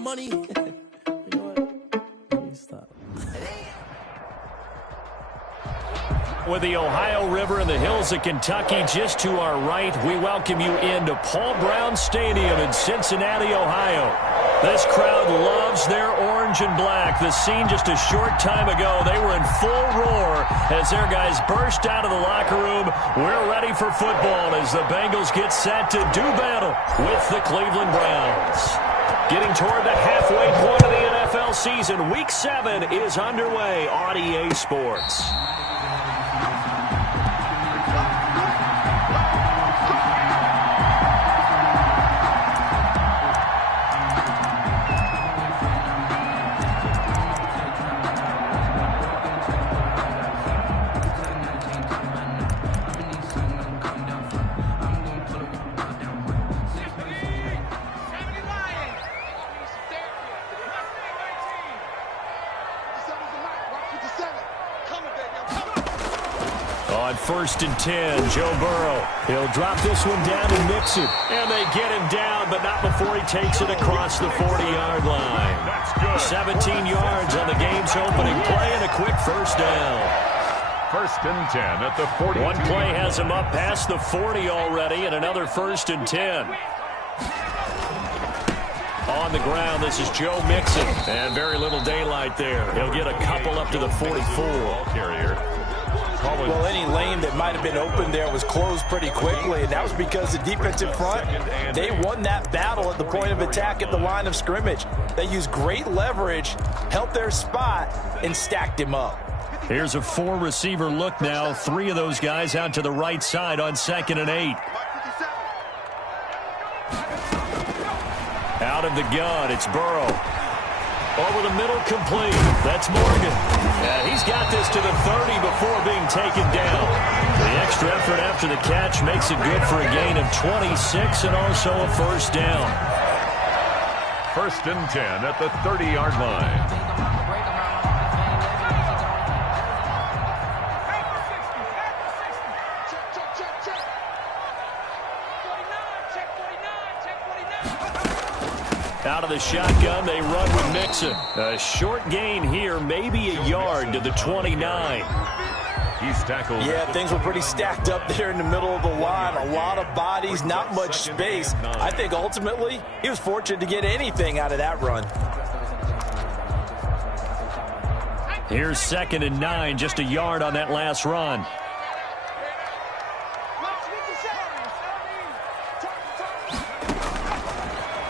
money. You know what? Let me stop. With the Ohio River and the hills of Kentucky just to our right, we welcome you into Paul Brown Stadium in Cincinnati, Ohio. This crowd loves their orange and black. The scene just a short time ago, they were in full roar as their guys burst out of the locker room. We're ready for football as the Bengals get set to do battle with the Cleveland Browns. Getting toward the halfway point of the NFL season, Week 7 is underway on EA Sports. On 1st and 10, Joe Burrow. He'll drop this one down and mix it. And they get him down, but not before he takes it across the 40-yard line. That's good. 17 yards on the game's opening play and a quick first down. 1st and 10 at the 40. One play has him up past the 40 already, and another 1st and 10. On the ground, this is Joe Mixon. And very little daylight there. He'll get a couple up to the 44. Carrier. Well, any lane that might have been open there was closed pretty quickly, and that was because the defensive front, they won that battle at the point of attack at the line of scrimmage. They used great leverage, held their spot, and stacked him up. Here's a 4-receiver look now. 3 of those guys out to the right side on 2nd and 8. Out of the gun, it's Burrow. Over the middle, complete. That's Morgan. And he's got this to the 30 before being taken down. The extra effort after the catch makes it good for a gain of 26 and also a first down. 1st and 10 at the 30-yard line. Out of the shotgun, they run with Mixon. A short gain here, maybe a yard to the 29. He's tackled. Yeah, things were pretty stacked up there in the middle of the line. A lot of bodies, not much space. I think ultimately he was fortunate to get anything out of that run. Here's 2nd and 9, just a yard on that last run.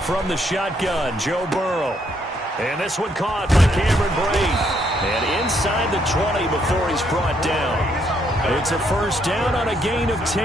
From the shotgun, Joe Burrow. And this one caught by Cameron Brate. And inside the 20 before he's brought down. It's a first down on a gain of 10.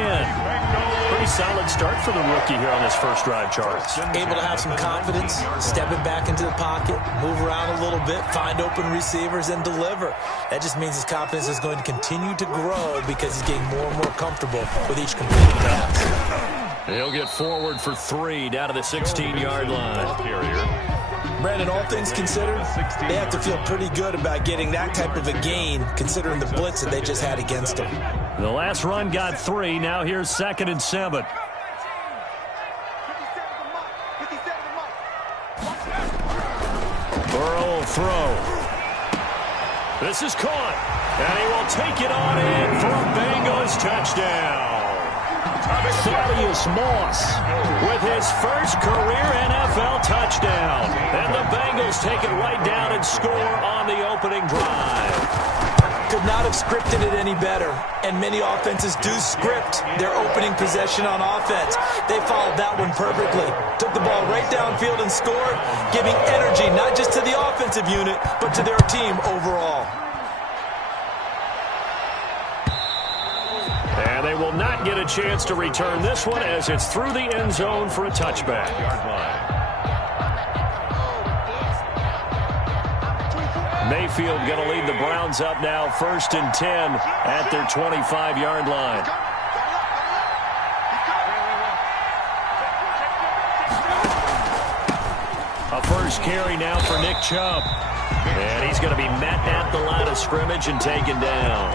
Pretty solid start for the rookie here on this first drive, Charles. Able to have some confidence, stepping back into the pocket, move around a little bit, find open receivers, and deliver. That just means his confidence is going to continue to grow because he's getting more and more comfortable with each completed pass. He'll get forward for 3 down to the 16-yard line. Brandon, all things considered, they have to feel pretty good about getting that type of a gain considering the blitz that they just had against them. The last run got 3. Now here's 2nd and 7. Burrow will throw. This is caught. And he will take it on in for a Bengals touchdown. Thaddeus Moss with his first career NFL touchdown. And the Bengals take it right down and score on the opening drive. Could not have scripted it any better. And many offenses do script their opening possession on offense. They followed that one perfectly. Took the ball right downfield and scored, giving energy not just to the offensive unit, but to their team overall. And they will not get a chance to return this one as it's through the end zone for a touchback. Mayfield going to lead the Browns up now, 1st and 10 at their 25-yard line. A first carry now for Nick Chubb. And he's going to be met at the line of scrimmage and taken down.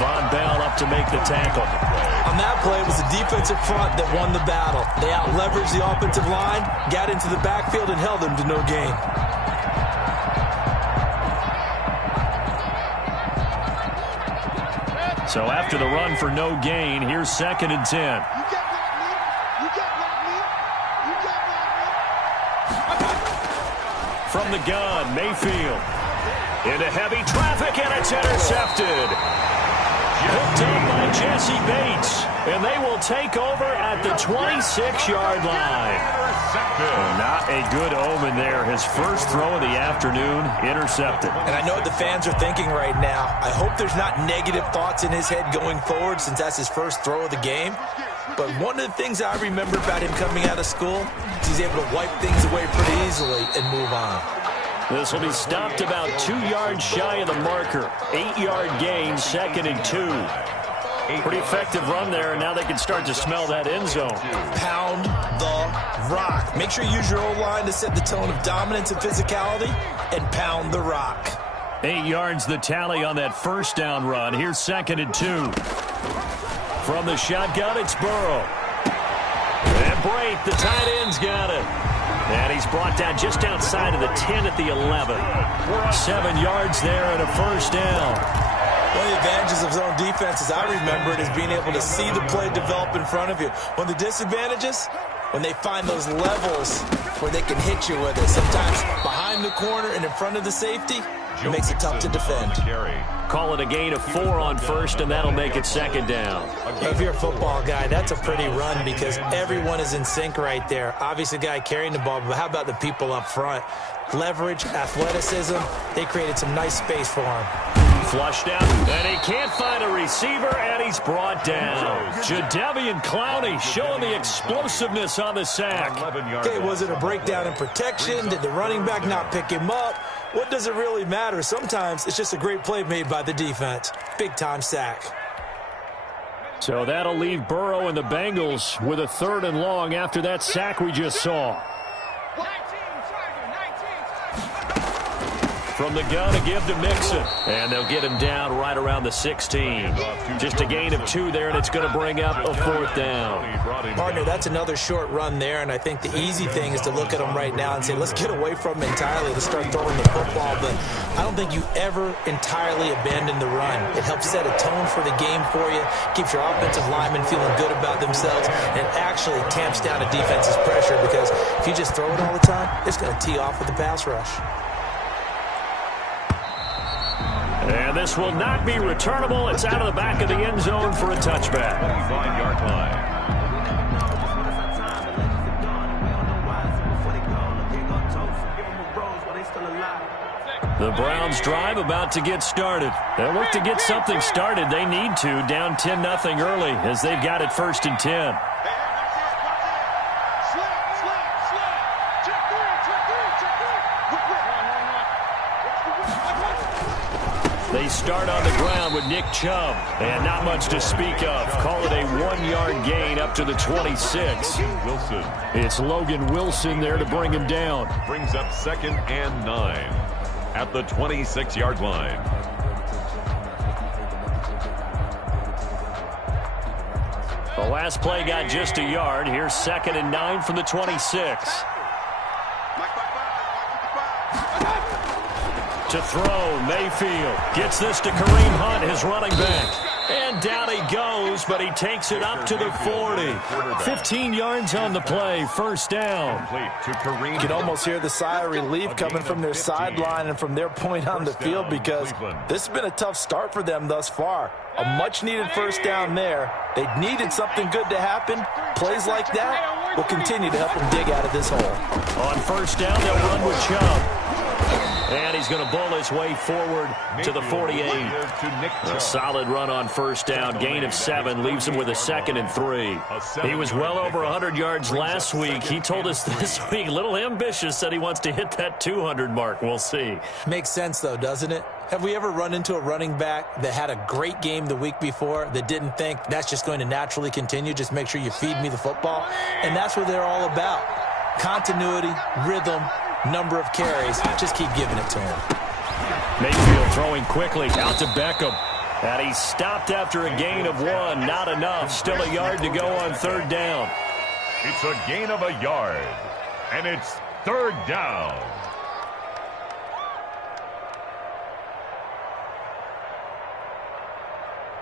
Von Bell up to make the tackle. On that play, it was the defensive front that won the battle. They out-leveraged the offensive line, got into the backfield, and held them to no gain. So after the run for no gain, here's 2nd and 10. From the gun, Mayfield. Into heavy traffic, and it's intercepted. Picked up by Jesse Bates, and they will take over at the 26-yard line. Not a good omen there. His first throw of the afternoon, intercepted. And I know what the fans are thinking right now. I hope there's not negative thoughts in his head going forward since that's his first throw of the game. But one of the things I remember about him coming out of school is he's able to wipe things away pretty easily and move on. This will be stopped about 2 yards shy of the marker. 8-yard gain, 2nd and 2. Pretty effective run there, and now they can start to smell that end zone. Pound the rock. Make sure you use your O-line to set the tone of dominance and physicality, and pound the rock. 8 yards the tally on that first down run. Here's 2nd and 2. From the shotgun, it's Burrow. And Brate, the tight end's got it. And he's brought down just outside of the 10 at the 11. 7 yards there and a first down. One of the advantages of zone defense, as I remember it, is being able to see the play develop in front of you. One of the disadvantages, when they find those levels where they can hit you with it. Sometimes behind the corner and in front of the safety, it makes it tough to defend. Call it a gain of 4 on first, and that'll make it 2nd down. If you're a football guy, that's a pretty run because everyone is in sync right there. Obviously, the guy carrying the ball, but how about the people up front? Leverage, athleticism, they created some nice space for him. Flushed out, and he can't find a receiver, and he's brought down. Jadeveon Clowney showing the explosiveness on the sack. Okay, was it a breakdown in protection? Did the running back not pick him up? What does it really matter? Sometimes it's just a great play made by the defense. Big-time sack. So that'll leave Burrow and the Bengals with a 3rd and long after that sack we just saw. From the gun, a give to Mixon. And they'll get him down right around the 16. Just a gain of 2 there, and it's going to bring up a 4th down. Partner, that's another short run there, and I think the easy thing is to look at him right now and say, let's get away from him entirely. Let's start throwing the football. But I don't think you ever entirely abandon the run. It helps set a tone for the game for you, keeps your offensive linemen feeling good about themselves, and actually tamps down a defense's pressure because if you just throw it all the time, it's going to tee off with the pass rush. And this will not be returnable. It's out of the back of the end zone for a touchback. 25-yard line. The Browns drive about to get started. They'll look to get something started. They need to, down 10-0 early as they've got it 1st and 10. They start on the ground with Nick Chubb, and not much to speak of. Call it a 1-yard gain up to the 26. Wilson. It's Logan Wilson there to bring him down. Brings up 2nd and 9 at the 26-yard line. The last play got just a yard. Here's 2nd and 9 from the 26. To throw, Mayfield gets this to Kareem Hunt, his running back. And down he goes, but he takes it up to the 40. 15 yards on the play, 1st down. You can almost hear the sigh of relief coming from their sideline and from their point on the field because this has been a tough start for them thus far. A much-needed 1st down there. They needed something good to happen. Plays like that will continue to help them dig out of this hole. On 1st down, they'll run with Chubb. And he's going to bull his way forward to the 48. A solid run on 1st down. Gain of 7 leaves him with a 2nd and 3. He was well over 100 yards last week. He told us this week, a little ambitious, said he wants to hit that 200 mark. We'll see. Makes sense, though, doesn't it? Have we ever run into a running back that had a great game the week before that didn't think that's just going to naturally continue? Just make sure you feed me the football. And that's what they're all about. Continuity, rhythm, number of carries. Just keep giving it to him. Mayfield throwing quickly out to Beckham. And he stopped after a gain of 1. Not enough. Still a yard to go on 3rd down. It's a gain of a yard, and it's 3rd down.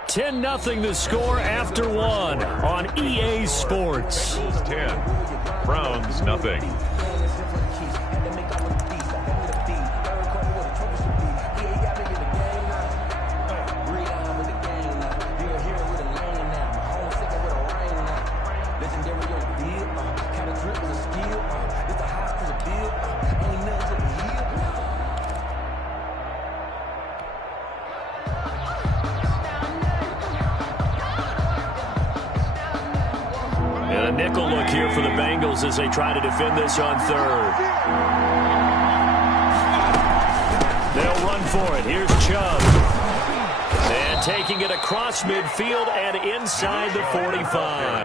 Ten 0 the score after 1 on EA Sports. Bengals 10, Browns nothing. And a nickel look here for the Bengals as they try to defend this on 3rd. They'll run for it. Here's Chubb. And taking it across midfield and inside the 45.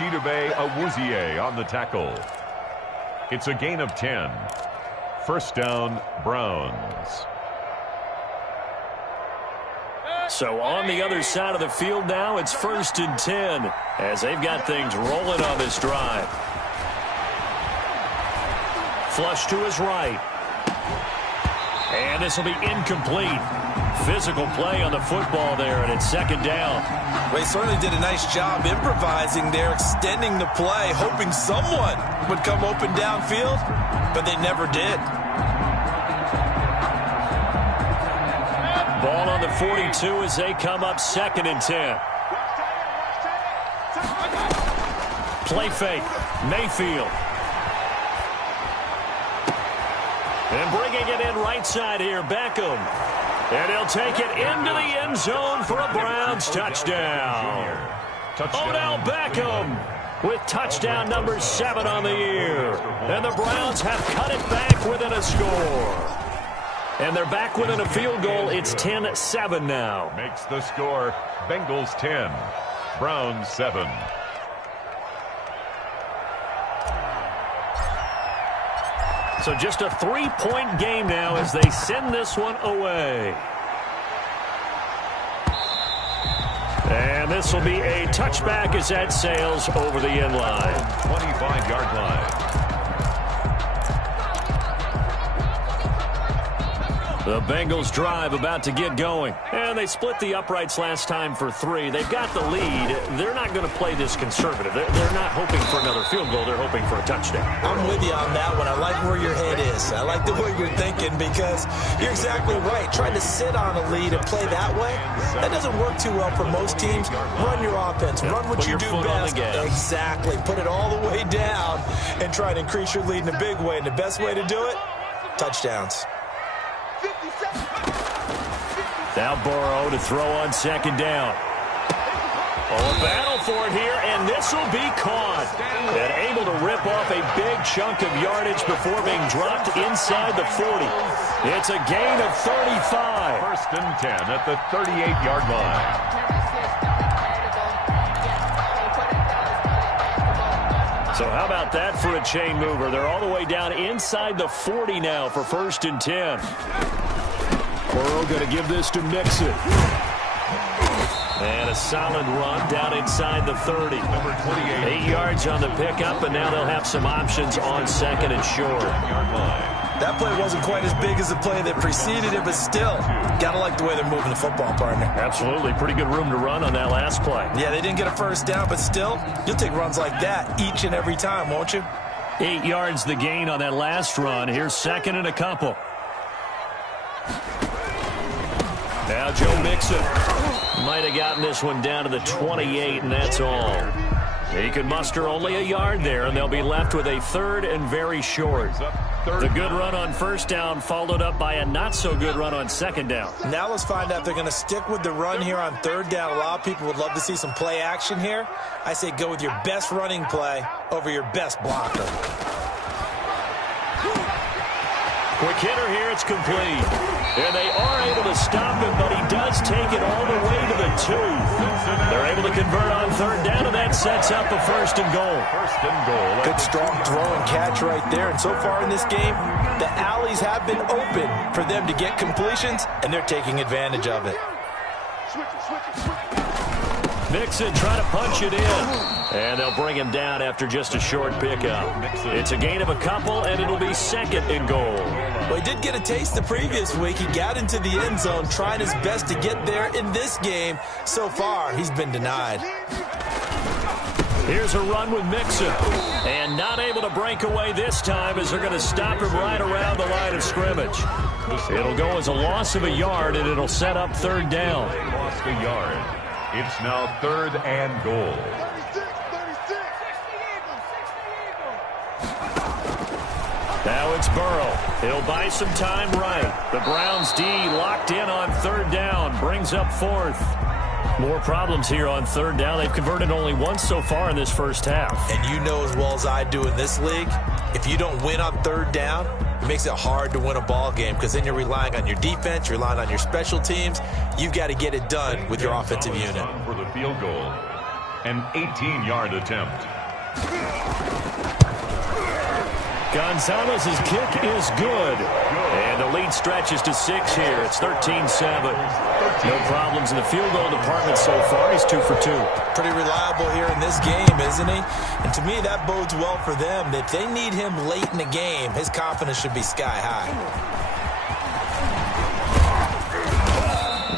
Chidobe Awuzie on the tackle. It's a gain of 10. 1st down, Browns. So on the other side of the field now, it's 1st and 10 as they've got things rolling on this drive. Flush to his right. And this will be incomplete. Physical play on the football there, and it's 2nd down. Well, he certainly did a nice job improvising there, extending the play, hoping someone would come open downfield, but they never did. Ball on the 42 as they come up 2nd and 10. Play fake. Mayfield. And bringing it in right side here, Beckham. And he'll take it into the end zone for a Browns touchdown. Odell Beckham with touchdown number 7 on the year. And the Browns have cut it back within a score. And they're back within a field goal. It's 10-7 now. Makes the score Bengals 10, Browns 7. So just a 3-point game now as they send this one away. And this will be a touchback as that sails over the end line. 25-yard line. The Bengals drive about to get going. And they split the uprights last time for 3. They've got the lead. They're not going to play this conservative. They're not hoping for another field goal. They're hoping for a touchdown. I'm with you on that one. I like where your head is. I like the way you're thinking because you're exactly right. Trying to sit on a lead and play that way, that doesn't work too well for most teams. Run your offense. Run what you do best. Exactly. Put it all the way down and try to increase your lead in a big way. And the best way to do it, touchdowns. Now Burrow to throw on 2nd down. Oh, a battle for it here, and this will be caught. And able to rip off a big chunk of yardage before being dropped inside the 40. It's a gain of 35. 1st and 10 at the 38-yard line. So how about that for a chain mover? They're all the way down inside the 40 now for 1st and 10. Burrow going to give this to Mixon. And a solid run down inside the 30. Number 28. 8 yards on the pickup, and now they'll have some options on 2nd and short. That play wasn't quite as big as the play that preceded it, but still, got to like the way they're moving the football, partner. Absolutely. Pretty good room to run on that last play. Yeah, they didn't get a first down, but still, you'll take runs like that each and every time, won't you? 8 yards the gain on that last run. Here's 2nd and a couple. Now Joe Mixon might have gotten this one down to the 28, and that's all. He could muster only a yard there, and they'll be left with a 3rd and very short. The good run on 1st down followed up by a not-so-good run on 2nd down. Now let's find out if they're going to stick with the run here on 3rd down. A lot of people would love to see some play action here. I say go with your best running play over your best blocker. Quick hitter here, it's complete. And they are able to stop him, but he does take it all the way to the 2. They're able to convert on 3rd down, and that sets up a 1st and goal. 1st and goal. Good strong throw and catch right there. And so far in this game, the alleys have been open for them to get completions, and they're taking advantage of it. Mixon trying to punch it in. And they'll bring him down after just a short pickup. It's a gain of a couple, and it'll be 2nd and goal. Well, he did get a taste the previous week. He got into the end zone, trying his best to get there in this game. So far, he's been denied. Here's a run with Mixon. And not able to break away this time as they're going to stop him right around the line of scrimmage. It'll go as a loss of a yard, and it'll set up 3rd down. Lost a yard. It's now 3rd and goal. Now it's Burrow. He'll buy some time right. The Browns D locked in on 3rd down. Brings up 4th. More problems here on 3rd down. They've converted only once so far in this first half. And you know as well as I do in this league, if you don't win on 3rd down, it makes it hard to win a ball game because then you're relying on your defense, you're relying on your special teams. You've got to get it done with your offensive unit. For the field goal, an 18-yard attempt. Gonzalez's kick is good. And the lead stretches to 6 here. It's 13-7. No problems in the field goal department so far. He's 2 for 2. Pretty reliable here in this game, isn't he? And to me, that bodes well for them. If they need him late in the game, his confidence should be sky high.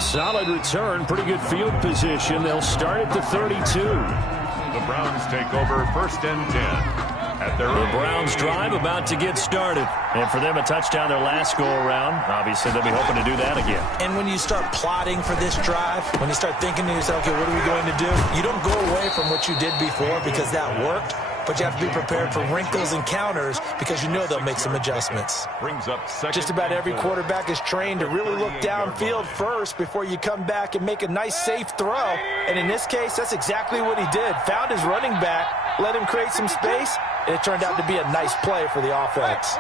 Solid return. Pretty good field position. They'll start at the 32. The Browns take over 1st and 10. The Browns drive about to get started. And for them, a touchdown their last go-around. Obviously, they'll be hoping to do that again. And when you start plotting for this drive, when you start thinking to yourself, okay, what are we going to do? You don't go away from what you did before because that worked. But you have to be prepared for wrinkles and counters because you know they'll make some adjustments. Brings up 2nd. Just about every quarterback is trained to really look downfield first before you come back and make a nice, safe throw. And in this case, that's exactly what he did. Found his running back, let him create some space, and it turned out to be a nice play for the offense.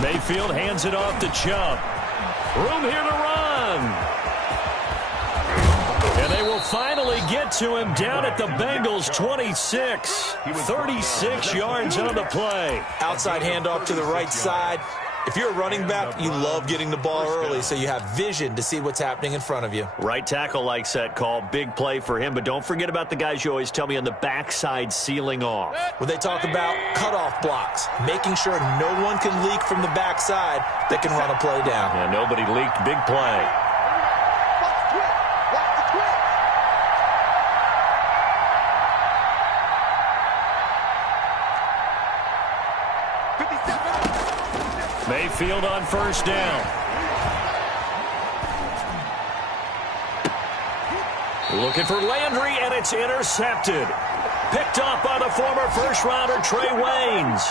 Mayfield hands it off to Chubb. Room here to run. And they will finally get to him down at the Bengals 26. 36 yards on the play. Outside handoff to the right side. If you're a running back, you love getting the ball early so you have vision to see what's happening in front of you. Right tackle likes that call. Big play for him. But don't forget about the guys you always tell me on the backside sealing off. When they talk about cutoff blocks, making sure no one can leak from the backside that can run a play down. Yeah, nobody leaked. Big play. Mayfield on 1st down. Looking for Landry, and it's intercepted. Picked up by the former first-rounder Trey Waynes.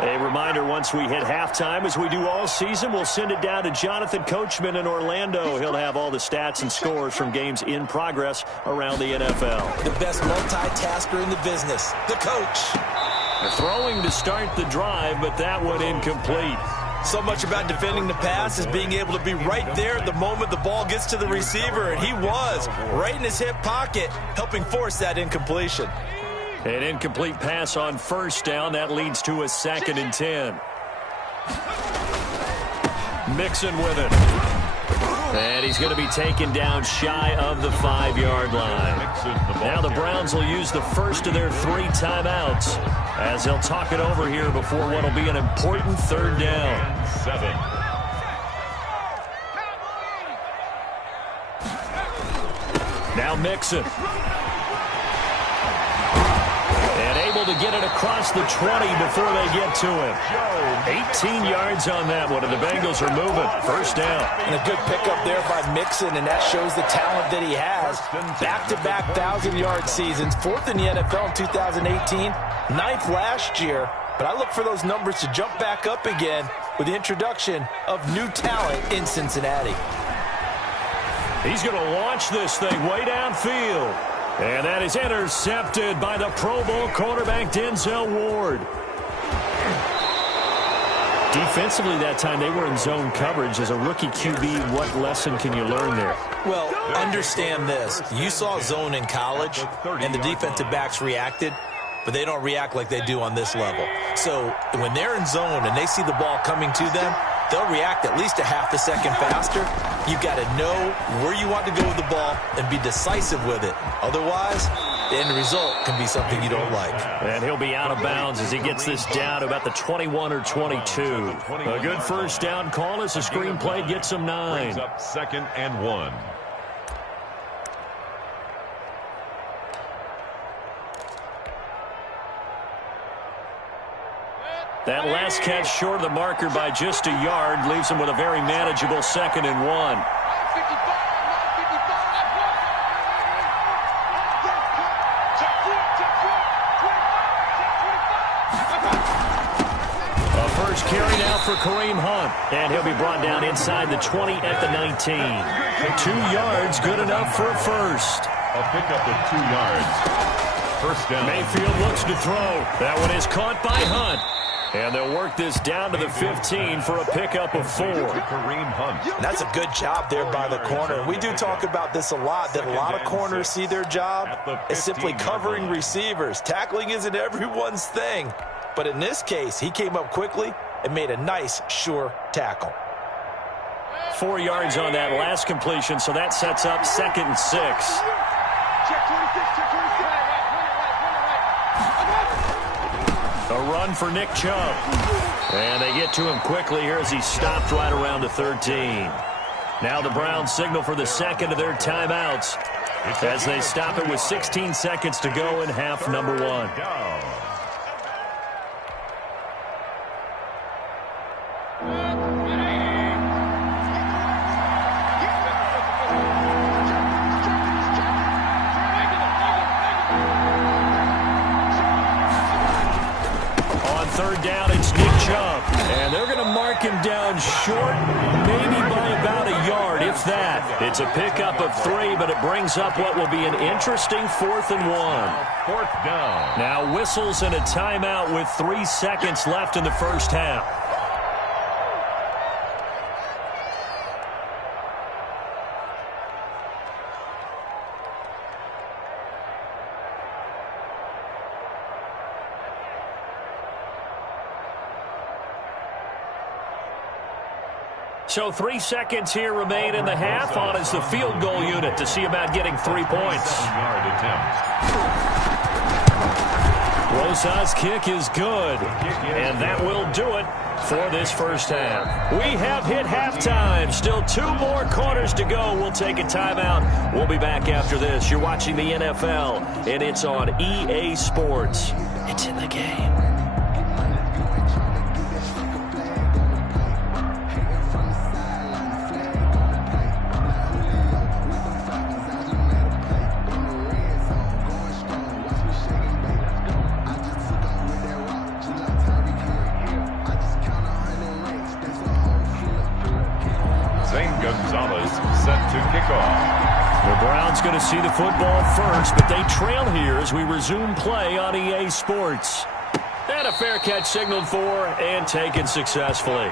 A reminder, once we hit halftime, as we do all season, we'll send it down to Jonathan Coachman in Orlando. He'll have all the stats and scores from games in progress around the NFL. The best multitasker in the business, the coach. Throwing to start the drive, but that one incomplete. So much about defending the pass is being able to be right there at the moment the ball gets to the receiver, and he was right in his hip pocket, helping force that incompletion. An incomplete pass on first down. That leads to a 2nd and 10. Mixon with it. And he's going to be taken down shy of the 5-yard line. Now the Browns will use the first of their 3 timeouts as they'll talk it over here before what will be an important 3rd down. 7. Now Mixon. And able to get it across the 20 before they get to him. 18 yards on that one, and the Bengals are moving. First down. And a good pickup there by Mixon, and that shows the talent that he has. Back-to-back 1,000-yard seasons, 4th in the NFL in 2018, 9th last year. But I look for those numbers to jump back up again with the introduction of new talent in Cincinnati. He's going to launch this thing way downfield. And that is intercepted by the Pro Bowl cornerback Denzel Ward. Defensively that time, they were in zone coverage. As a rookie QB, what lesson can you learn there? Well, understand this. You saw zone in college, and the defensive backs reacted, but they don't react like they do on this level. So when they're in zone and they see the ball coming to them, they'll react at least a half a second faster. You've got to know where you want to go with the ball and be decisive with it. Otherwise, the end result can be something you don't like. And he'll be out of bounds as he gets this down to about the 21 or 22. A good first down call as the screen play gets him 9. Brings up 2nd and 1. That last catch short of the marker by just a yard leaves him with a very manageable 2nd and 1. A first carry now for Kareem Hunt, and he'll be brought down inside the 20 at the 19. 2 yards, good enough for a first. A pickup of 2 yards. First down. Mayfield looks to throw. That one is caught by Hunt. And they'll work this down to the 15 for a pickup of 4. Kareem Hunt. That's a good job there by the corner. And we do talk about this a lot, that a lot of corners see their job as simply covering receivers. Tackling isn't everyone's thing. But in this case, he came up quickly and made a nice, sure tackle. 4 yards on that last completion, so that sets up 2nd and 6. A run for Nick Chubb. And they get to him quickly here as he stopped right around the 13. Now the Browns signal for the 2nd of their timeouts as they stop it with 16 seconds to go in half number 1. Third down, it's Nick Chubb. And they're going to mark him down short, maybe by about a yard, if that. It's a pickup of 3, but it brings up what will be an interesting 4th and 1. 4th down. Now whistles and a timeout with 3 seconds left in the first half. So 3 seconds here remain in the half. On is the field goal unit to see about getting 3 points. 7-yard attempt. Rosa's kick is good. And that will do it for this first half. We have hit halftime. Still 2 more quarters to go. We'll take a timeout. We'll be back after this. You're watching the NFL, and it's on EA Sports. It's in the game. The Browns going to see the football first, but they trail here as we resume play on EA Sports. And a fair catch signaled for and taken successfully.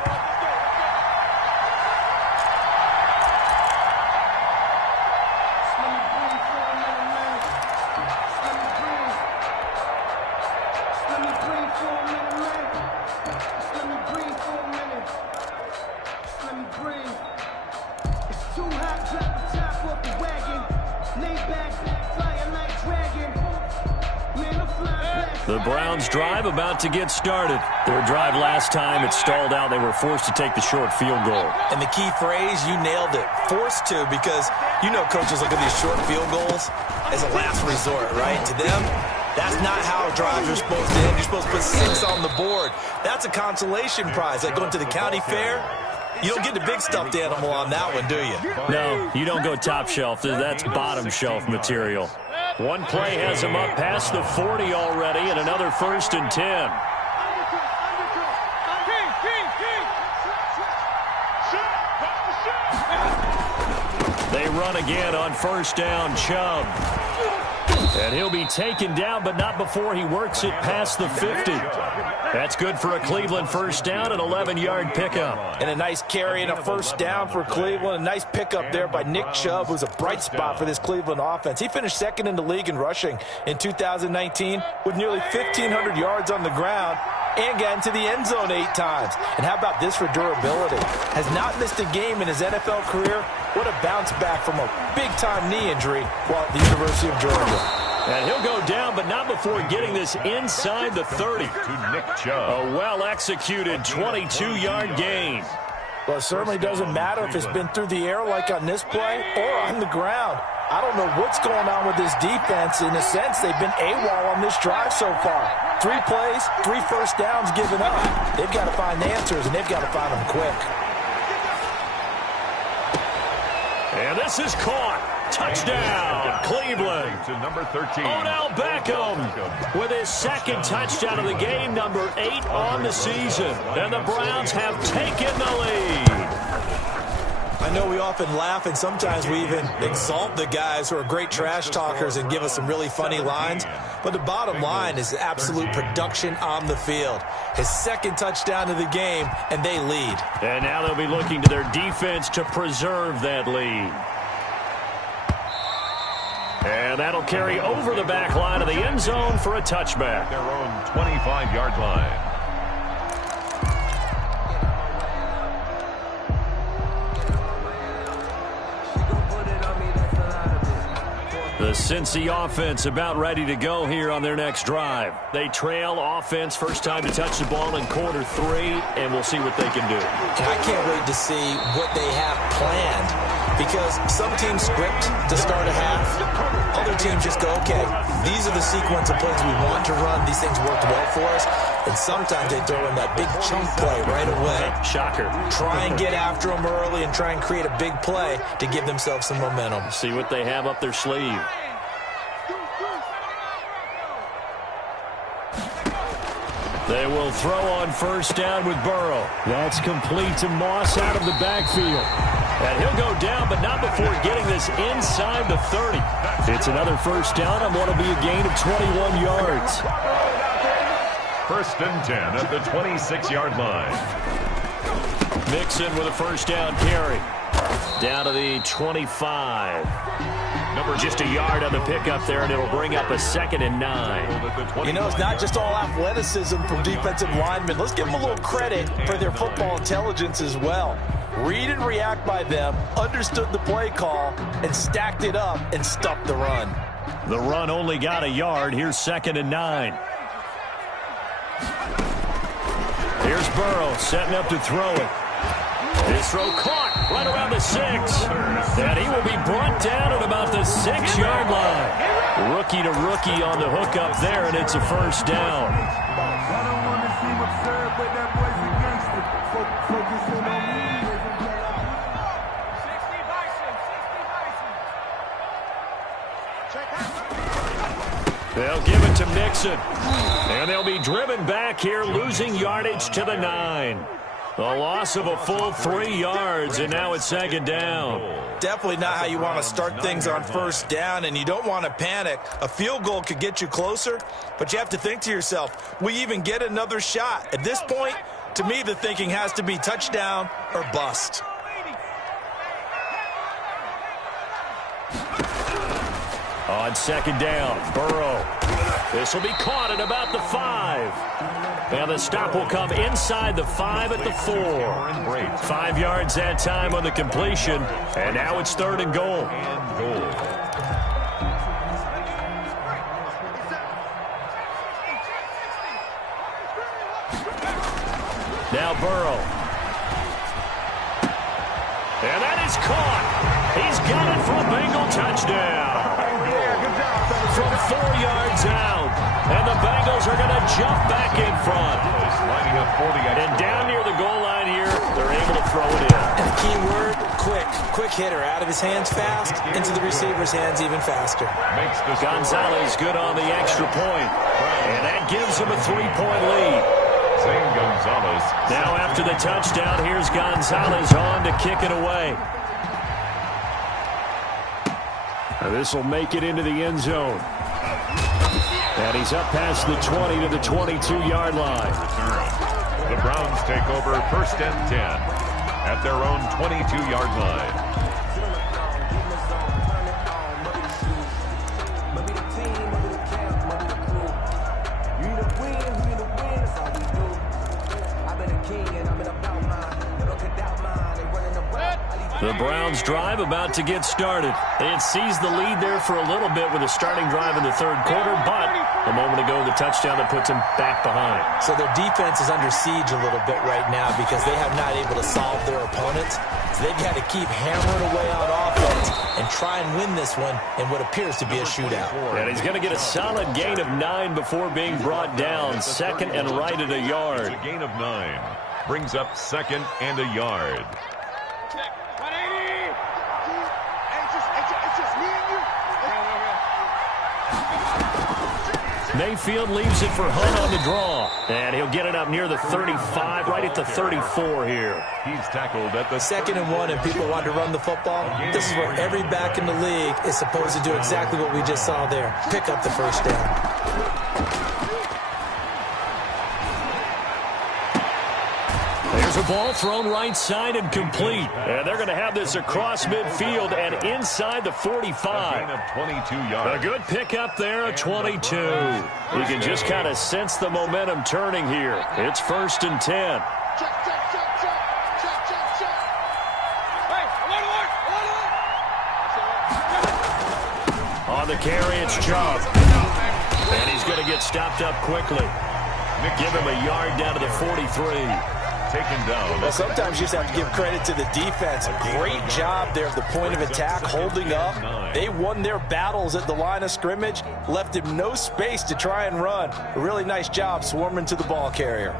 The Browns' drive about to get started. Their drive last time, it stalled out. They were forced to take the short field goal. And the key phrase, you nailed it, forced to, because you know coaches look at these short field goals as a last resort, right? To them, that's not how drives are supposed to end. You're supposed to put 6 on the board. That's a consolation prize, like going to the county fair. You don't get the big stuffed animal on that one, do you? No, you don't go top shelf. That's bottom shelf material. One play has him up past the 40 already, and another 1st and 10. They run again on 1st down, Chubb. And he'll be taken down, but not before he works it past the 50. That's good for a Cleveland 1st down, an 11-yard pickup. And a nice carry and a 1st down for Cleveland. A nice pickup there by Nick Chubb, who's a bright spot for this Cleveland offense. He finished 2nd in the league in rushing in 2019 with nearly 1,500 yards on the ground and got into the end zone 8 times. And how about this for durability? Has not missed a game in his NFL career. What a bounce back from a big-time knee injury while at the University of Georgia. And he'll go down, but not before getting this inside the 30. To Nick Chubb. A well-executed 22-yard gain. Well, it certainly doesn't matter if it's been through the air like on this play or on the ground. I don't know what's going on with this defense. In a sense, they've been AWOL on this drive so far. 3 plays, 3 1st downs given up. They've got to find answers, and they've got to find them quick. And this is caught. Touchdown, Cleveland. To number 13. Odell Beckham with his 2nd touchdown of the game, number 8 on the season. And the Browns have taken the lead. I know we often laugh, and sometimes we even exalt the guys who are great trash talkers and give us some really funny lines. But the bottom line is absolute production on the field. His 2nd touchdown of the game, and they lead. And now they'll be looking to their defense to preserve that lead. And that'll carry over the back line of the end zone for a touchback. Their own 25-yard line. The Cincy offense about ready to go here on their next drive. They trail offense, first time to touch the ball in quarter 3, and we'll see what they can do. And I can't wait to see what they have planned, because some teams script to start a half. Other teams just go, okay, these are the sequence of plays we want to run. These things worked well for us. And sometimes they throw in that big chunk play right away. Shocker. Try and get after them early and try and create a big play to give themselves some momentum. See what they have up their sleeve. They will throw on 1st down with Burrow. That's complete to Moss out of the backfield. And he'll go down, but not before getting this inside the 30. It's another 1st down on what will be a gain of 21 yards. 1st and 10 at the 26-yard line. Mixon with a 1st down carry. Down to the 25. Just a yard on the pickup there, and it'll bring up a 2nd and 9. You know, it's not just all athleticism from defensive linemen. Let's give them a little credit for their football intelligence as well. Read and react by them, understood the play call, and stacked it up and stuffed the run. The run only got a yard. Here's 2nd and 9. Here's Burrow setting up to throw it. His throw caught right around the 6. And he will be brought down at about the 6-yard line. Rookie to rookie on the hook up there, and it's a 1st down. They'll give it to Mixon. And they'll be driven back here, losing yardage to the 9. A loss of a full 3 yards, and now it's 2nd down. Definitely not how you want to start things on 1st down, and you don't want to panic. A field goal could get you closer, but you have to think to yourself, we even get another shot. At this point, to me, the thinking has to be touchdown or bust. On second down, Burrow. This will be caught at about the 5. And the stop will come inside the 5 at the 4. 5 yards that time on the completion. And now it's 3rd and goal. Now Burrow. And that is caught. He's got it for a Bengal touchdown. From 4 yards out. And the Bengals are going to jump back in front. And down near the goal line here, they're able to throw it in. And the key word, quick. Quick hitter. Out of his hands fast, into the receiver's hands even faster. Gonzalez good on the extra point. And that gives him a 3-point lead. Gonzalez. Now after the touchdown, here's Gonzalez on to kick it away. This will make it into the end zone. And he's up past the 20 to the 22-yard line. The Browns take over 1st and 10 at their own 22-yard line. The Browns drive about to get started. They had seized the lead there for a little bit with a starting drive in the 3rd quarter, but a moment ago the touchdown that puts them back behind. So their defense is under siege a little bit right now because they have not able to solve their opponents. So they've got to keep hammering away on offense and try and win this one in what appears to be a shootout. And he's going to get a solid gain of 9 before being brought down. 2nd and right at a yard. A gain of 9 brings up 2nd and a yard. Mayfield leaves it for Hunt on the draw. And he'll get it up near the 35, right at the 34 here. He's tackled at the 2nd and 1, and people want to run the football. This is where every back in the league is supposed to do exactly what we just saw there. Pick up the 1st down. There's a ball thrown right side and complete. And they're going to have this across midfield and inside the 45. A 22 yards. A good pickup there at 22. You can just kind of sense the momentum turning here. It's 1st and 10. On the carry, it's Chubb. And he's going to get stopped up quickly. Give him a yard down to the 43. Taken down. Well, sometimes you just have to give credit to the defense. A great job there at the point of attack, holding up. They won their battles at the line of scrimmage, left him no space to try and run. A really nice job swarming to the ball carrier.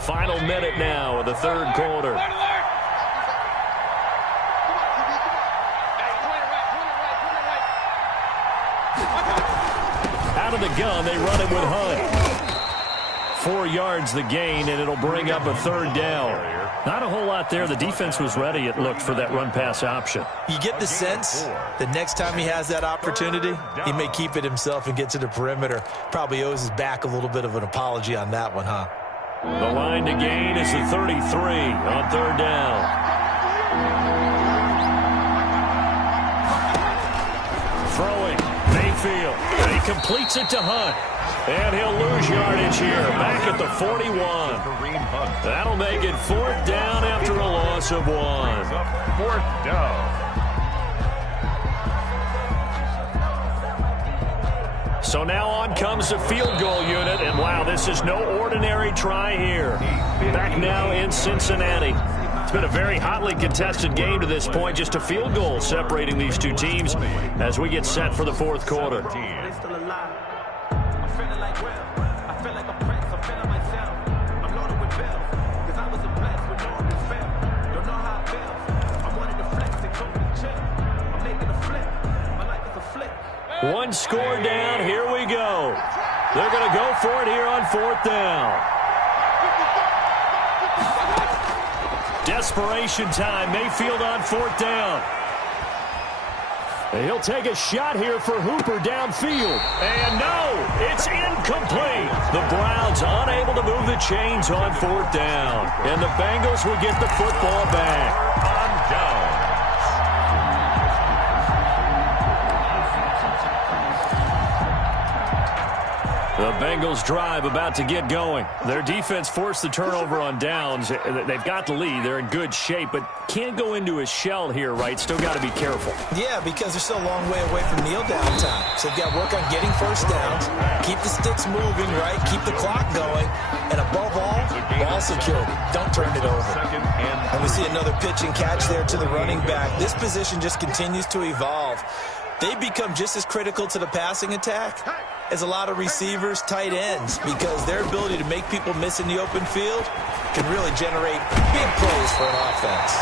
Final minute now of the 3rd quarter. Out of the gun, they run it with Hunt. 4 yards the gain, and it'll bring up a 3rd down. Not a whole lot there. The defense was ready, it looked, for that run-pass option. You get the sense the next time he has that opportunity, he may keep it himself and get to the perimeter. Probably owes his back a little bit of an apology on that one, huh? The line to gain is the 33 on 3rd down. Throwing, Mayfield. And he completes it to Hunt. And he'll lose yardage here, back at the 41. That'll make it 4th down after a loss of 1. 4th down. So now on comes the field goal unit, and wow, this is no ordinary try here. Back now in Cincinnati. It's been a very hotly contested game to this point, just a field goal separating these two teams as we get set for the 4th quarter. One score down. Here we go. They're going to go for it here on 4th down. Desperation time. Mayfield on 4th down. He'll take a shot here for Hooper downfield. And no, it's incomplete. The Browns unable to move the chains on 4th down. And the Bengals will get the football back. On down. The Bengals drive about to get going. Their defense forced the turnover on downs. They've got the lead. They're in good shape, but can't go into a shell here, right? Still got to be careful. Yeah, because they're still a long way away from kneel down time. So they've got to work on getting first downs, keep the sticks moving, right? Keep the clock going, and above all, ball security. Don't turn it over. And we see another pitch and catch there to the running back. This position just continues to evolve. They become just as critical to the passing attack as a lot of receivers, tight ends, because their ability to make people miss in the open field can really generate big plays for an offense.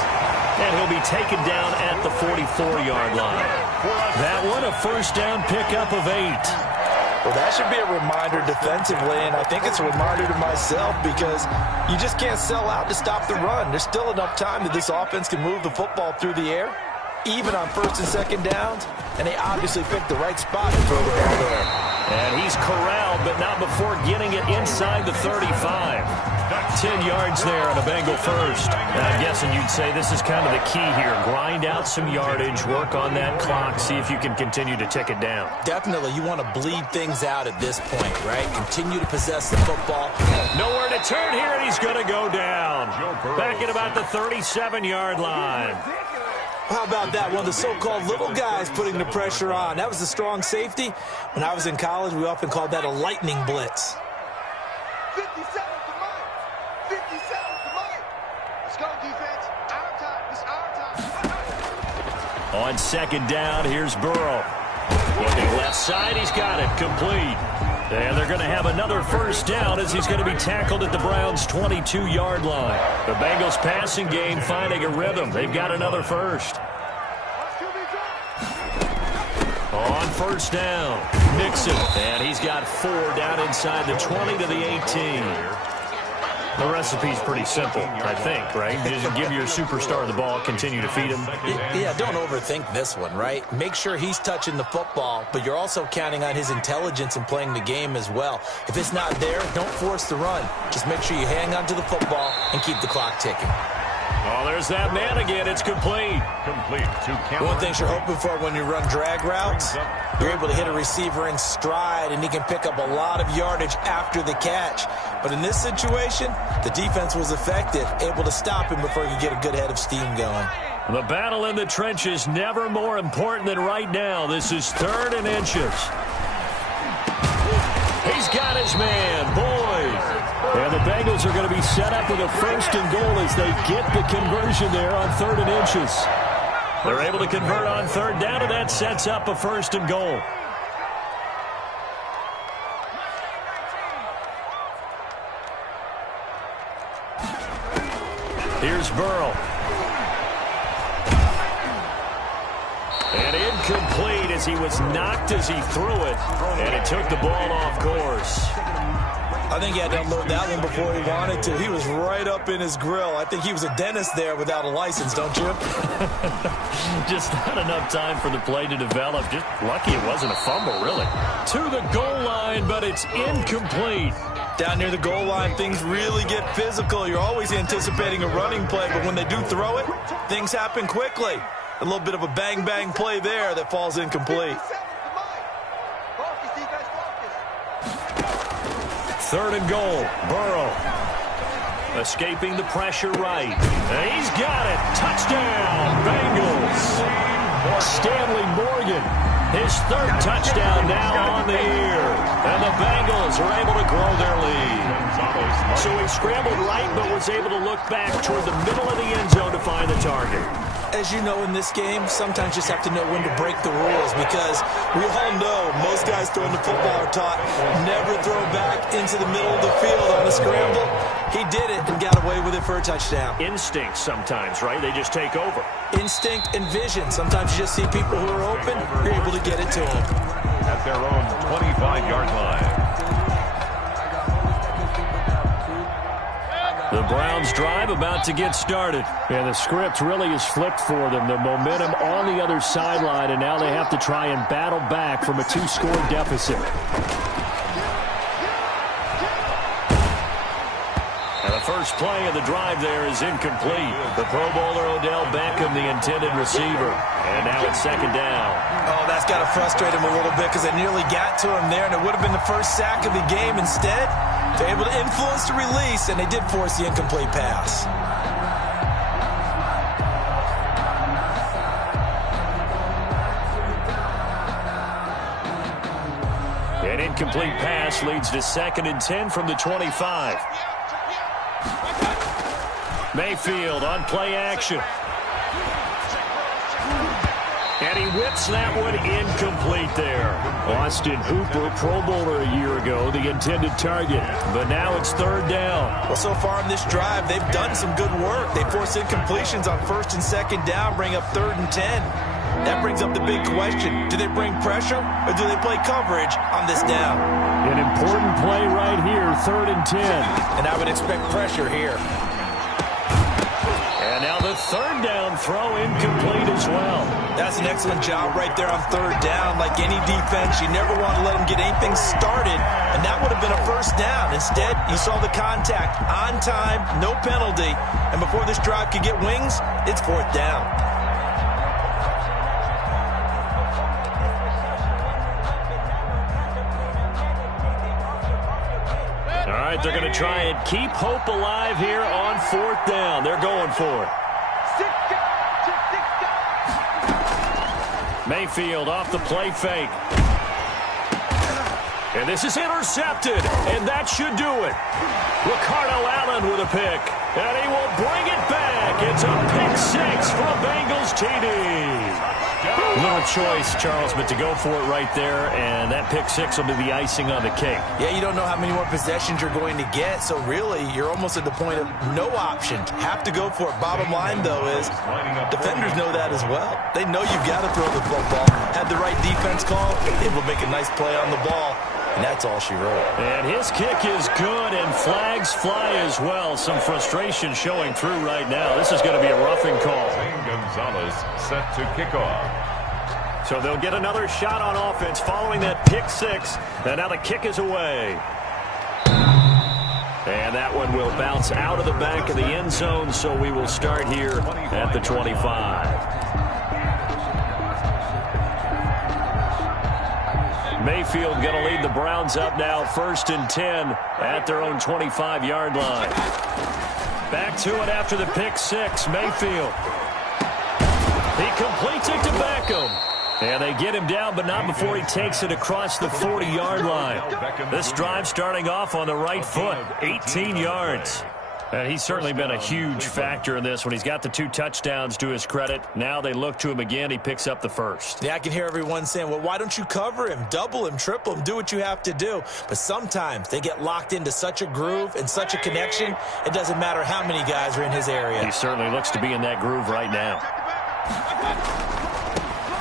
And he'll be taken down at the 44-yard line. That one, a first down pickup of 8. Well, that should be a reminder defensively, and I think it's a reminder to myself because you just can't sell out to stop the run. There's still enough time that this offense can move the football through the air, even on 1st and 2nd downs, and they obviously picked the right spot to throw the ball there. And he's corralled, but not before getting it inside the 35. 10 yards there on a Bengal first. And I'm guessing you'd say this is kind of the key here. Grind out some yardage, work on that clock, see if you can continue to tick it down. Definitely, you want to bleed things out at this point, right? Continue to possess the football. Nowhere to turn here, and he's going to go down. Back at about the 37-yard line. How about that? One of the so-called little guys putting the pressure on. That was the strong safety. When I was in college, we often called that a lightning blitz. 57 to Mike. 57 to Mike. Let's go, defense. Our time. It's our time. On 2nd down, here's Burrow. Looking left side, he's got it. Complete. And they're going to have another first down as he's going to be tackled at the Browns' 22-yard line. The Bengals passing game finding a rhythm. They've got another first. On 1st down, Nixon. And he's got 4 down inside the 20 to the 18. The recipe's pretty simple, I think, right? Just give your superstar the ball, continue to feed him. Yeah, don't overthink this one, right? Make sure he's touching the football, but you're also counting on his intelligence in playing the game as well. If it's not there, don't force the run. Just make sure you hang on to the football and keep the clock ticking. Oh, there's that man again. It's complete. One thing you're hoping for when you run drag routes, you're able to hit a receiver in stride, and he can pick up a lot of yardage after the catch. But in this situation, the defense was effective, able to stop him before he could get a good head of steam going. The battle in the trenches never more important than right now. This is 3rd and inches. He's got his man, Boyd. And the Bengals are going to be set up with a 1st and goal as they get the conversion there on 3rd and inches. They're able to convert on 3rd down, and that sets up a 1st and goal. Here's Burrow. And incomplete as he was knocked as he threw it. And it took the ball off course. I think he had to unload that one before he wanted to. He was right up in his grill. I think he was a dentist there without a license, don't you? Just not enough time for the play to develop. Just lucky it wasn't a fumble, really. To the goal line, but it's incomplete. Down near the goal line, things really get physical. You're always anticipating a running play, but when they do throw it, things happen quickly. A little bit of a bang-bang play there that falls incomplete. 3rd and goal, Burrow. Escaping the pressure right. And he's got it. Touchdown, Bengals. Stanley Morgan, his 3rd touchdown now on the year. And the Bengals are able to grow their lead. So he scrambled right, but was able to look back toward the middle of the end zone to find the target. As you know in this game, sometimes you just have to know when to break the rules because we all know most guys throwing the football are taught never throw back into the middle of the field on a scramble. He did it and got away with it for a touchdown. Instinct sometimes, right? They just take over. Instinct and vision. Sometimes you just see people who are open, you're able to get it to them. At their own 25-yard line. The Browns drive about to get started. And the script really is flipped for them. The momentum on the other sideline, and now they have to try and battle back from a 2-score deficit. And the first play of the drive there is incomplete. The Pro Bowler Odell Beckham, the intended receiver. And now it's second down. Oh, that's got to frustrate him a little bit because they nearly got to him there, and it would have been the first sack of the game. Instead, they're able to influence the release, and they did force the incomplete pass. An incomplete pass leads to 2nd and 10 from the 25. Mayfield on play action. And he whips that one incomplete there. Austin Hooper, Pro Bowler a year ago, the intended target. But now it's 3rd down. Well, so far in this drive, they've done some good work. They force incompletions on 1st and 2nd down, bring up 3rd and 10. That brings up the big question. Do they bring pressure or do they play coverage on this down? An important play right here, 3rd and 10. And I would expect pressure here. And now the 3rd down throw incomplete as well. That's an excellent job right there on 3rd down. Like any defense, you never want to let them get anything started, and that would have been a 1st down. Instead, you saw the contact on time, no penalty, and before this drive could get wings, it's 4th down. All right, they're going to try and keep hope alive here on 4th down. They're going for it. Mayfield off the play fake. And this is intercepted, and that should do it. Ricardo Allen with a pick, and he will bring it back. It's a pick 6 for a Bengals TD. Little choice, Charles, but to go for it right there, and that pick 6 will be the icing on the cake. Yeah, you don't know how many more possessions you're going to get, so really you're almost at the point of no option. Have to go for it. Bottom line, though, is defenders know that as well. They know you've got to throw the football. Had the right defense call, able to make a nice play on the ball, and that's all she wrote. And his kick is good, and flags fly as well. Some frustration showing through right now. This is going to be a roughing call. Gonzalez set to kick off. So they'll get another shot on offense following that pick 6. And now the kick is away. And that one will bounce out of the back of the end zone, so we will start here at the 25. Mayfield going to lead the Browns up now, 1st and 10 at their own 25-yard line. Back to it after the pick 6, Mayfield. He completes it to Beckham. And they get him down, but not before he takes it across the 40-yard line. This drive starting off on the right foot, 18 yards. And he's certainly been a huge factor in this when he's got the 2 touchdowns to his credit. Now they look to him again. He picks up the 1st. Yeah, I can hear everyone saying, well, why don't you cover him, double him, triple him, do what you have to do. But sometimes they get locked into such a groove and such a connection, it doesn't matter how many guys are in his area. He certainly looks to be in that groove right now.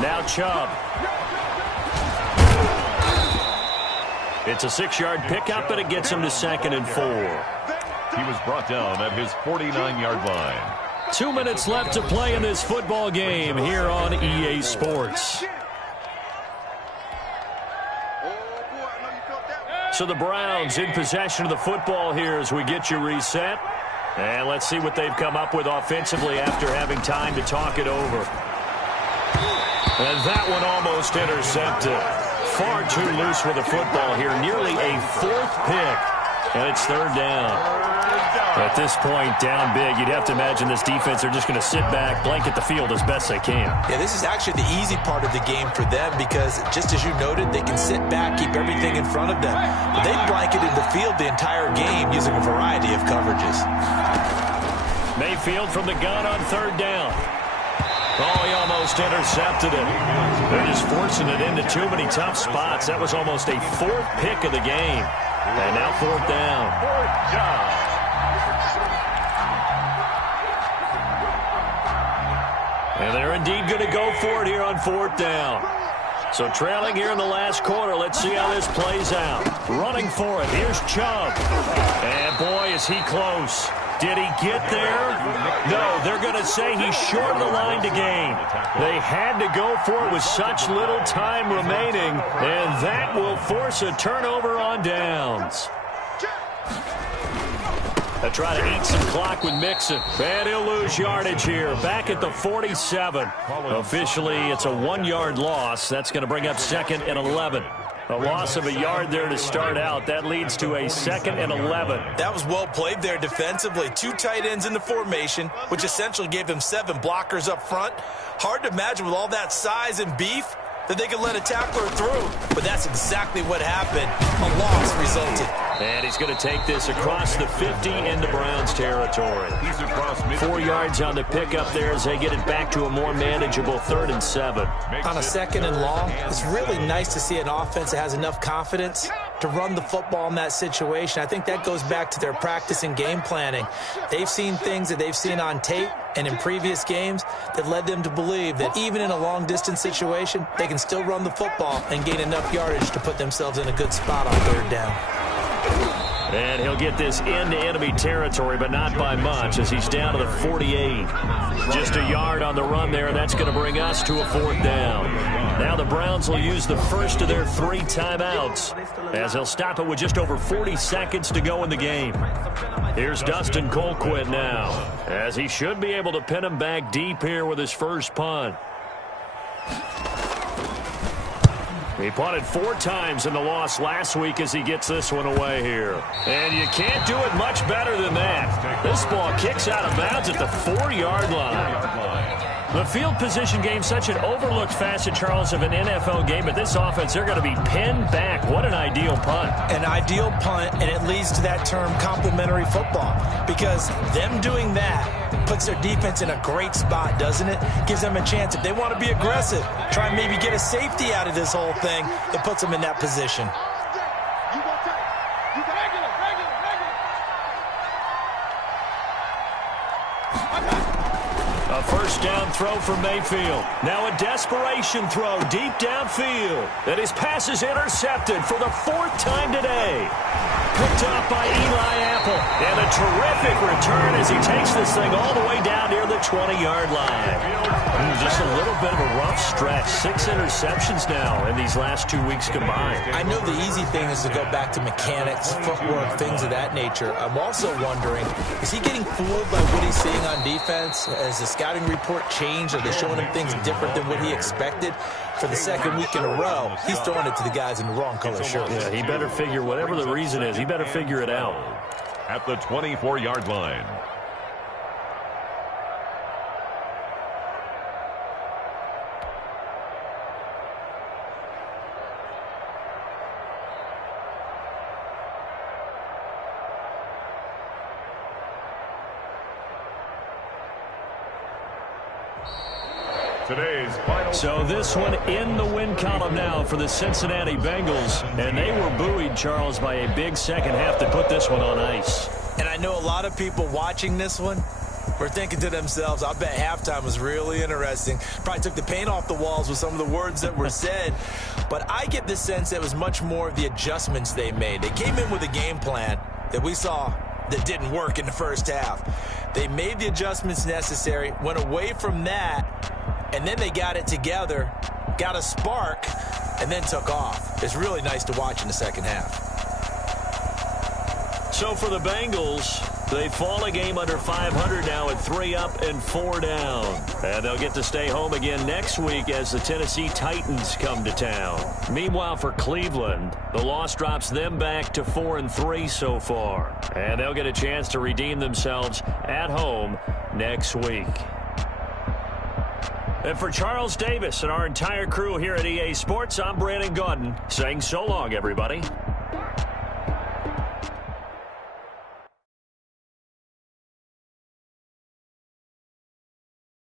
Now Chubb. It's a 6-yard pickup, and it gets him to 2nd and 4. He was brought down at his 49-yard line. 2 minutes left to play in this football game here on EA Sports. So the Browns in possession of the football here as we get you reset. And let's see what they've come up with offensively after having time to talk it over. And that one almost intercepted. Far too loose with the football here. Nearly a 4th pick. And it's 3rd down. At this point, down big, you'd have to imagine this defense, they're just going to sit back, blanket the field as best they can. Yeah, this is actually the easy part of the game for them because, just as you noted, they can sit back, keep everything in front of them. But they've blanketed the field the entire game using a variety of coverages. Mayfield from the gun on 3rd down. Oh, he almost intercepted it. They're just forcing it into too many tough spots. That was almost a 4th pick of the game. And now 4th down. 4th down. And they're indeed going to go for it here on 4th down. So trailing here in the last quarter. Let's see how this plays out. Running for it. Here's Chubb. And boy, is he close. Did he get there? No, they're going to say he's short of the line to gain. They had to go for it with such little time remaining, and that will force a turnover on downs. They try to eat some clock with Mixon, and he'll lose yardage here. Back at the 47. Officially, it's a 1-yard loss. That's going to bring up 2nd and 11. A loss of a yard there to start out. That leads to a 2nd and 11. That was well played there defensively. 2 tight ends in the formation, which essentially gave them 7 blockers up front. Hard to imagine with all that size and beef that they could let a tackler through. But that's exactly what happened. A loss resulted. And he's going to take this across the 50 into Browns territory. 4 yards on the pickup there as they get it back to a more manageable 3rd and 7. On a 2nd and long, it's really nice to see an offense that has enough confidence to run the football in that situation. I think that goes back to their practice and game planning. They've seen things that they've seen on tape and in previous games that led them to believe that even in a long-distance situation, they can still run the football and gain enough yardage to put themselves in a good spot on 3rd down. And he'll get this into enemy territory, but not by much as he's down to the 48. Just a yard on the run there. That's going to bring us to a 4th down. Now the Browns will use the first of their 3 timeouts as they'll stop it with just over 40 seconds to go in the game. Here's Dustin Colquitt now, as he should be able to pin him back deep here with his first punt. He punted 4 times in the loss last week as he gets this one away here. And you can't do it much better than that. This ball kicks out of bounds at the 4-yard line. The field position game, such an overlooked facet, Charles, of an NFL game. But this offense, they're going to be pinned back. What an ideal punt. An ideal punt, and it leads to that term complementary football. Because them doing that puts their defense in a great spot, doesn't it? Gives them a chance. If they want to be aggressive, try and maybe get a safety out of this whole thing, it puts them in that position. A first down throw for Mayfield. Now a desperation throw deep downfield. And his pass is intercepted for the 4th time today. Picked up by Eli Apple. And a terrific return as he takes this thing all the way down near the 20-yard line. Just a little bit of a rough stretch. 6 interceptions now in these last 2 weeks combined. I know the easy thing is to go back to mechanics, footwork, things of that nature. I'm also wondering, is he getting fooled by what he's seeing on defense? Has the scouting report changed? Are they showing him things different than what he expected? For the 2nd week in a row, he's throwing it to the guys in the wrong color shirts. Yeah, he better figure, whatever the reason is, he better figure it out. At the 24-yard line. So this one in the win column now for the Cincinnati Bengals. And they were buoyed, Charles, by a big second half to put this one on ice. And I know a lot of people watching this one were thinking to themselves, I bet halftime was really interesting. Probably took the paint off the walls with some of the words that were said. But I get the sense that it was much more of the adjustments they made. They came in with a game plan that we saw that didn't work in the first half. They made the adjustments necessary, went away from that, and then they got it together, got a spark, and then took off. It's really nice to watch in the second half. So for the Bengals, they fall a game under 500 now at 3 up and 4 down. And they'll get to stay home again next week as the Tennessee Titans come to town. Meanwhile, for Cleveland, the loss drops them back to 4-3 so far. And they'll get a chance to redeem themselves at home next week. And for Charles Davis and our entire crew here at EA Sports, I'm Brandon Gaudin saying so long, everybody.